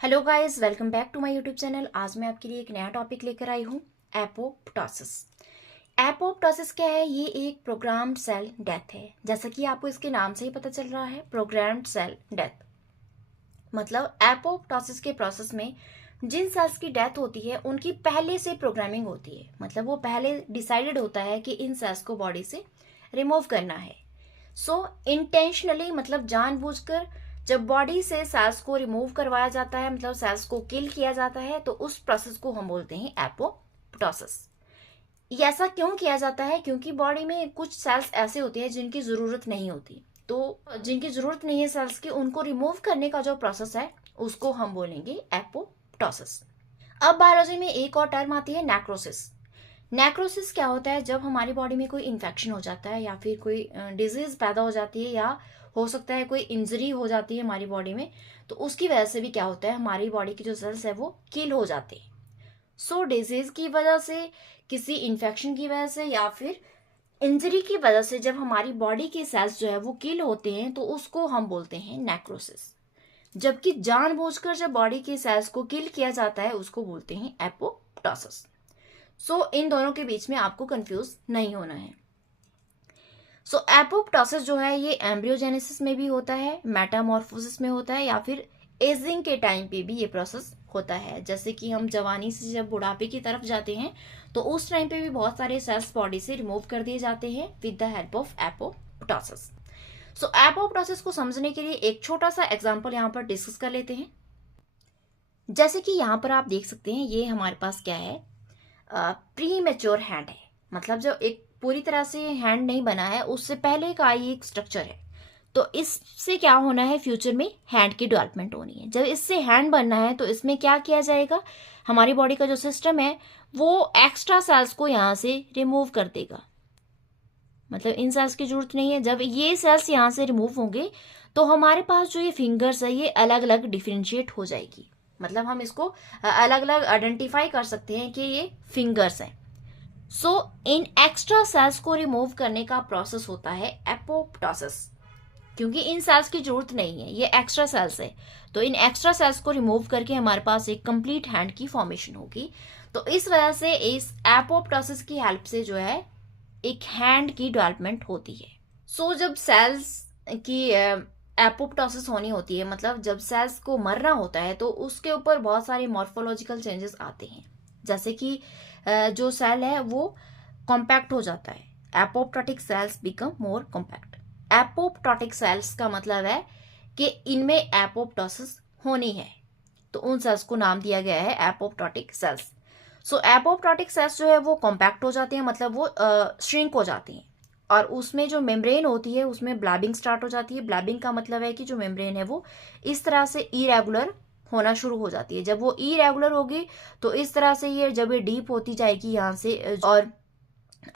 Hello guys, welcome back to my YouTube channel. आज मैं आपके लिए एक नया टॉपिक लेकर आई हूँ, एपोप्टोसिस। एपोप्टोसिस क्या है? ये एक प्रोग्राम्ड सेल डेथ है। जैसा कि आपको इसके नाम से ही पता चल रहा है, प्रोग्राम्ड सेल डेथ। मतलब एपोप्टोसिस के प्रोसेस में जिन सेल्स की डेथ होती है उनकी पहले से प्रोग्रामिंग होती है। मतलब वो पहले डिसाइडेड होता है कि इन सेल्स को बॉडी से रिमूव करना है। सो इंटेंशनली, मतलब जानबूझकर जब बॉडी से सेल्स को रिमूव करवाया जाता है, मतलब सेल्स को किल किया जाता है, तो उस प्रोसेस को हम बोलते हैं एपोप्टोसिस। ऐसा क्यों किया जाता है? क्योंकि बॉडी में कुछ सेल्स ऐसे होते हैं जिनकी जरूरत नहीं होती, तो जिनकी जरूरत नहीं है सेल्स की, उनको रिमूव करने का जो प्रोसेस है उसको हम बोलेंगे एपोप्टोसिस। अब बायोलॉजी में एक और टर्म आती है, नेक्रोसिस। नेक्रोसिस क्या होता है? जब हमारी बॉडी में कोई इन्फेक्शन हो जाता है या फिर कोई डिजीज पैदा हो जाती है, या हो सकता है कोई इंजरी हो जाती है हमारी बॉडी में, तो उसकी वजह से भी क्या होता है, हमारी बॉडी की जो सेल्स है वो किल हो जाते हैं। सो डिजीज की वजह से, किसी इन्फेक्शन की वजह से या फिर इंजरी की वजह से जब हमारी बॉडी के सेल्स जो है वो किल होते हैं, तो उसको हम बोलते हैं नेक्रोसिस। जबकि जानबूझकर जब बॉडी के सेल्स को किल किया जाता है उसको बोलते हैं एपोप्टोसिस। सो इन दोनों के बीच में आपको कंफ्यूज नहीं होना है। सो एपोप्टोसिस जो है ये एम्ब्रियोजेनेसिस में भी होता है, मेटामॉर्फोसिस में होता है, या फिर एजिंग के टाइम पे भी ये प्रोसेस होता है। जैसे कि हम जवानी से जब बुढ़ापे की तरफ जाते हैं तो उस टाइम पे भी बहुत सारे सेल्स बॉडी से रिमूव कर दिए जाते हैं with the help of apoptosis. So apoptosis को समझने के लिए एक छोटा सा एग्जांपल यहाँ पर डिस्कस कर लेते हैं। जैसे कि यहाँ पर आप देख सकते हैं, ये हमारे पास क्या है, प्री मेच्योर हैंड है। मतलब जो एक पूरी तरह से हैंड नहीं बना है, उससे पहले का ये एक स्ट्रक्चर है। तो इससे क्या होना है, फ्यूचर में हैंड की डेवलपमेंट होनी है। जब इससे हैंड बनना है तो इसमें क्या किया जाएगा, हमारी बॉडी का जो सिस्टम है वो एक्स्ट्रा सेल्स को यहाँ से रिमूव कर देगा। मतलब इन सेल्स की जरूरत नहीं है। जब ये सेल्स यहाँ से रिमूव होंगे तो हमारे पास जो ये फिंगर्स है ये अलग अलग डिफ्रेंशिएट हो जाएगी। मतलब हम इसको अलग अलग आइडेंटिफाई कर सकते हैं कि ये फिंगर्स हैं। सो इन एक्स्ट्रा सेल्स को रिमूव करने का प्रोसेस होता है एपोप्टोसिस। क्योंकि इन सेल्स की जरूरत नहीं है, ये एक्स्ट्रा सेल्स है, तो इन एक्स्ट्रा सेल्स को रिमूव करके हमारे पास एक कंप्लीट हैंड की फॉर्मेशन होगी। तो इस वजह से इस एपोप्टोसिस की हेल्प से जो है एक हैंड की डेवलपमेंट होती है। सो जब सेल्स की एपोप्टोसिस होनी होती है, मतलब जब सेल्स को मरना होता है, तो उसके ऊपर बहुत सारे मॉर्फोलॉजिकल चेंजेस आते हैं। जैसे कि जो सेल है वो कॉम्पैक्ट हो जाता है। Apoptotic cells become more compact. Apoptotic cells का मतलब है कि इनमें एपोप्टोसिस होनी है, तो उन सेल्स को नाम दिया गया है एपोप्टोटिक सेल्स। सो एपोप्टोटिक सेल्स जो है वो कॉम्पैक्ट हो जाते हैं, मतलब वो श्रिंक हो जाते हैं, और उसमें जो मेम्ब्रेन होती है उसमें ब्लैबिंग स्टार्ट हो जाती है। ब्लैबिंग का मतलब है कि जो मेम्ब्रेन है वो इस तरह से इरेगुलर होना शुरू हो जाती है। जब वो इरेगुलर होगी तो इस तरह से ये, जब ये डीप होती जाएगी यहाँ से, और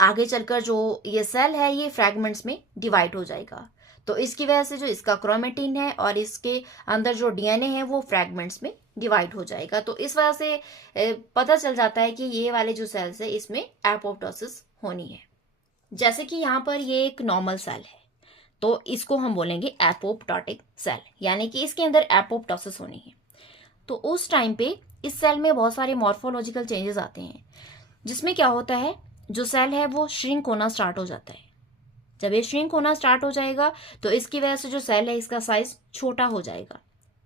आगे चलकर जो ये सेल है ये फ्रैगमेंट्स में डिवाइड हो जाएगा। तो इसकी वजह से जो इसका क्रोमेटिन है और इसके अंदर जो डीएनए है वो फ्रैगमेंट्स में डिवाइड हो जाएगा। तो इस वजह से पता चल जाता है कि ये वाले जो सेल्स है इसमें एपोप्टोसिस होनी है। जैसे कि यहाँ पर ये एक नॉर्मल सेल है, तो इसको हम बोलेंगे एपोप्टोटिक सेल, यानी कि इसके अंदर एपोप्टोसिस होनी है। तो उस टाइम पे इस सेल में बहुत सारे मॉर्फोलॉजिकल चेंजेस आते हैं, जिसमें क्या होता है, जो सेल है वो श्रिंक होना स्टार्ट हो जाता है। जब ये श्रिंक होना स्टार्ट हो जाएगा तो इसकी वजह से जो सेल है इसका साइज छोटा हो जाएगा।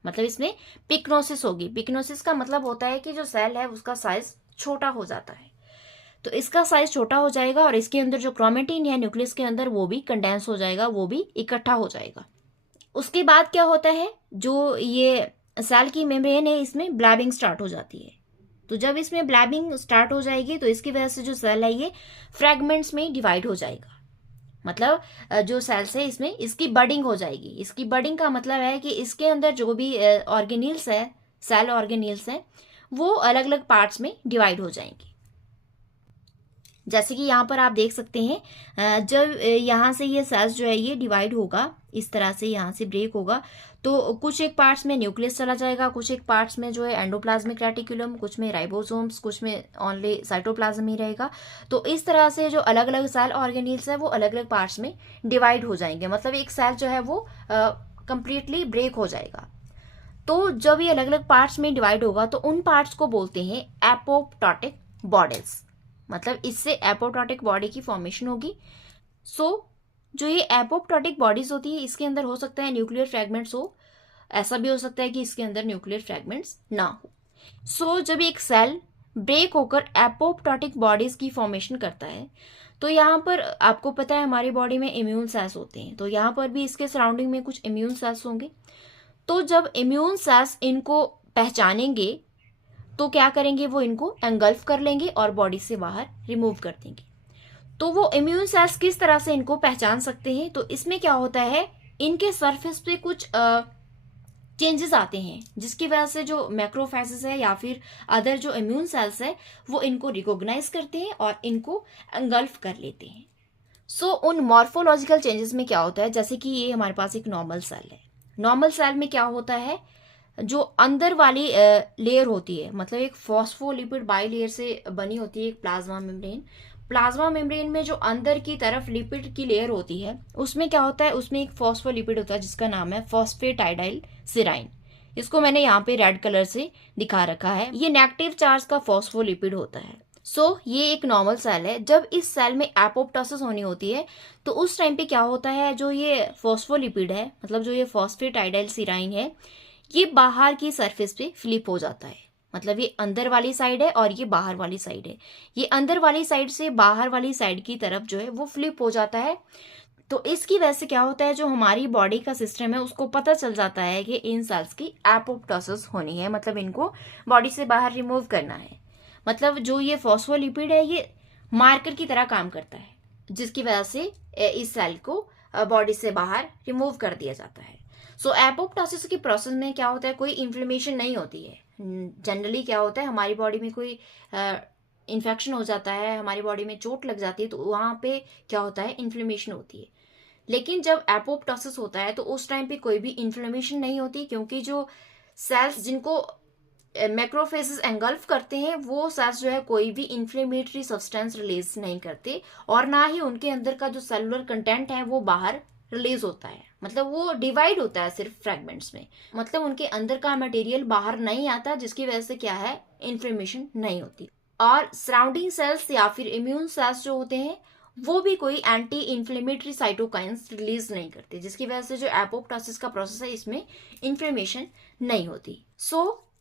मतलब इसमें पिक्नोसिस होगी। पिक्नोसिस का मतलब होता है कि जो सेल है उसका साइज छोटा हो जाता है। तो इसका साइज छोटा हो जाएगा और इसके अंदर जो क्रोमेटिन है न्यूक्लियस के अंदर वो भी कंडेंस हो जाएगा, वो भी इकट्ठा हो जाएगा। उसके बाद क्या होता है, जो ये सेल की मेम्ब्रेन है इसमें ब्लैबिंग स्टार्ट हो जाती है। तो जब इसमें ब्लैबिंग स्टार्ट हो जाएगी तो इसकी वजह से जो सेल है ये फ्रैगमेंट्स में डिवाइड हो जाएगा। मतलब जो सेल्स है इसमें इसकी बडिंग हो जाएगी। इसकी बडिंग का मतलब है कि इसके अंदर जो भी ऑर्गेनील्स है, सेल ऑर्गेनील्स हैं, वो अलग अलग पार्ट्स में डिवाइड हो जाएंगी। जैसे कि यहाँ पर आप देख सकते हैं, जब यहाँ से ये सेल्स जो है ये डिवाइड होगा, इस तरह से यहाँ से ब्रेक होगा, तो कुछ एक पार्ट्स में न्यूक्लियस चला जाएगा, कुछ एक पार्ट्स में जो है एंडोप्लाज्मिक रेटिकुलम, कुछ में राइबोसोम्स, कुछ में ओनली साइटोप्लाज्म ही रहेगा। तो इस तरह से जो अलग अलग सेल ऑर्गेनील्स है वो अलग अलग पार्ट्स में डिवाइड हो जाएंगे। मतलब एक सेल जो है वो कंप्लीटली ब्रेक हो जाएगा। तो जब ये अलग अलग पार्ट्स में डिवाइड होगा तो उन पार्ट्स को बोलते हैं एपोप्टोटिक बॉडीज, मतलब इससे एपोप्टोटिक बॉडी की फॉर्मेशन होगी। जो ये एपोप्टोटिक बॉडीज होती है इसके अंदर हो सकता है न्यूक्लियर फ्रैगमेंट्स हो, ऐसा भी हो सकता है कि इसके अंदर न्यूक्लियर फ्रैगमेंट्स ना हो। जब एक सेल ब्रेक होकर एपोप्टोटिक बॉडीज की फॉर्मेशन करता है तो यहाँ पर आपको पता है हमारी बॉडी में इम्यून सेल्स होते हैं, तो यहाँ पर भी इसके सराउंडिंग में कुछ इम्यून सेल्स होंगे। तो जब इम्यून सेल्स इनको पहचानेंगे तो क्या करेंगे, वो इनको एंगल्फ कर लेंगे और बॉडी से बाहर रिमूव कर देंगे। तो वो इम्यून सेल्स किस तरह से इनको पहचान सकते हैं, तो इसमें क्या होता है, इनके सरफेस पे कुछ चेंजेस आते हैं जिसकी वजह से जो मैक्रोफेजेस है या फिर अदर जो इम्यून सेल्स है वो इनको रिकॉग्नाइज करते हैं और इनको एंगल्फ कर लेते हैं। उन मॉर्फोलॉजिकल चेंजेस में क्या होता है, जैसे कि ये हमारे पास एक नॉर्मल सेल है। नॉर्मल सेल में क्या होता है, जो अंदर वाली लेयर होती है, मतलब एक फॉस्फोलिपिड बाइलेयर से बनी होती है एक प्लाज्मा मेम्ब्रेन। प्लाज्मा मेम्ब्रेन में जो अंदर की तरफ लिपिड की लेयर होती है उसमें क्या होता है, उसमें एक फॉस्फोलिपिड होता है जिसका नाम है फॉस्फेटाइडाइल सिराइन। इसको मैंने यहाँ पे रेड कलर से दिखा रखा है, ये नेगेटिव चार्ज का फॉस्फोलिपिड होता है। ये एक नॉर्मल सेल है। जब इस सेल में एपोप्टोसिस होनी होती है तो उस टाइम पे क्या होता है, जो ये फॉस्फोलिपिड है, मतलब जो ये फॉस्फेटाइडाइल सिराइन है, ये बाहर की सरफेस पे फ्लिप हो जाता है। मतलब ये अंदर वाली साइड है और ये बाहर वाली साइड है। ये अंदर वाली साइड से बाहर वाली साइड की तरफ जो है वो फ्लिप हो जाता है। तो इसकी वजह से क्या होता है, जो हमारी बॉडी का सिस्टम है उसको पता चल जाता है कि इन सेल्स की एपोप्टोसिस होनी है, मतलब इनको बॉडी से बाहर रिमूव करना है। मतलब जो ये फॉस्फोलिपिड है ये मार्कर की तरह काम करता है, जिसकी वजह से इस सेल को बॉडी से बाहर रिमूव कर दिया जाता है। एपोप्टोसिस की प्रोसेस में क्या होता है, कोई इन्फ्लेमेशन नहीं होती है। जनरली क्या होता है, हमारी बॉडी में कोई इन्फेक्शन हो जाता है, हमारी बॉडी में चोट लग जाती है तो वहाँ पे क्या होता है, इन्फ्लेमेशन होती है। लेकिन जब एपोप्टोसिस होता है तो उस टाइम पे कोई भी इन्फ्लेमेशन नहीं होती, क्योंकि जो सेल्स जिनको मैक्रोफेजेस एंगल्फ करते हैं वो सेल्स जो है कोई भी इन्फ्लेमेटरी सब्सटेंस रिलीज नहीं करते, और ना ही उनके अंदर का जो सेलुलर कंटेंट है वो बाहर रिलीज होता है। मतलब वो डिवाइड होता है सिर्फ फ्रेगमेंट्स में, मतलब उनके अंदर का मटेरियल बाहर नहीं आता, जिसकी वजह से क्या है, इन्फ्लेमेशन नहीं होती। और सराउंडिंग सेल्स या फिर इम्यून सेल्स जो होते हैं वो भी कोई एंटी इन्फ्लेमेटरी साइटोकाइंस रिलीज नहीं करते, जिसकी वजह से जो एपोप्टोसिस का प्रोसेस है इसमें इन्फ्लेमेशन नहीं होती।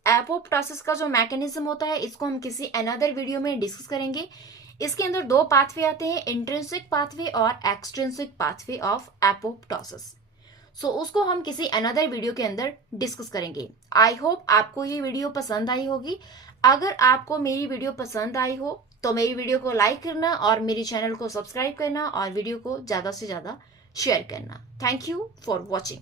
एपोप्टोसिस का जो मैकेनिज्म होता है इसको हम किसी अनदर वीडियो में डिस्कस करेंगे। इसके अंदर दो पाथवे आते हैं, इंट्रिंसिक पाथवे और एक्सट्रिंसिक पाथवे ऑफ एपोप्टोसिस। उसको हम किसी अनदर वीडियो के अंदर डिस्कस करेंगे। आई होप आपको ये वीडियो पसंद आई होगी। अगर आपको मेरी वीडियो पसंद आई हो तो मेरी वीडियो को लाइक करना और मेरे चैनल को सब्सक्राइब करना और वीडियो को ज़्यादा से ज़्यादा शेयर करना। Thank you for watching.